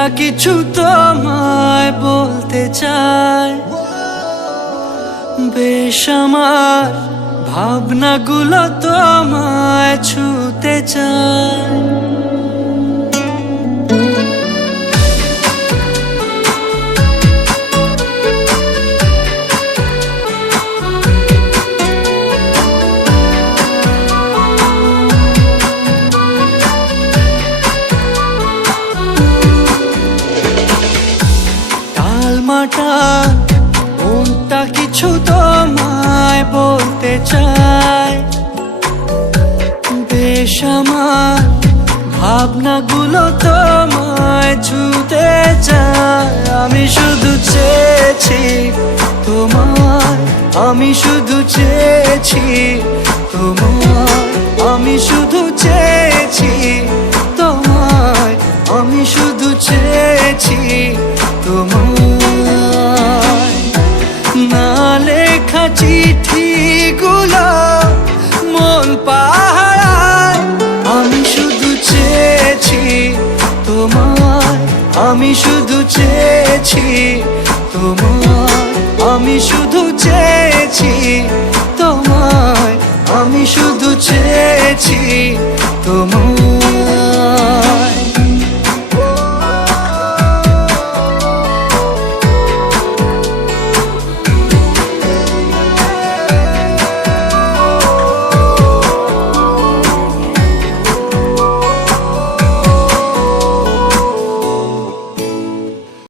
মনটা কিছু তোমায় বলতে চায়, বেশ আমার ভাবনাগুলো তোমায় ছুতে চায়। টালমাটা মনটা কিছু তোমায় বলতে চায়, বেশ আমার ভাবনাগুলো তোমায় ছুতে চায়। আমি শুধু চেয়েছি তোমায়, আমি শুধু চেয়েছি তোমায়, আমি শুধু চেয়েছি তোমায়, আমি শুধু চেয়েছি তোমায়। না লেখা চিঠিগুলো মন পাহারায়, আমি শুধু চেয়েছি তোমায়, আমি শুধু চেয়েছি তোমায়, আমি শুধু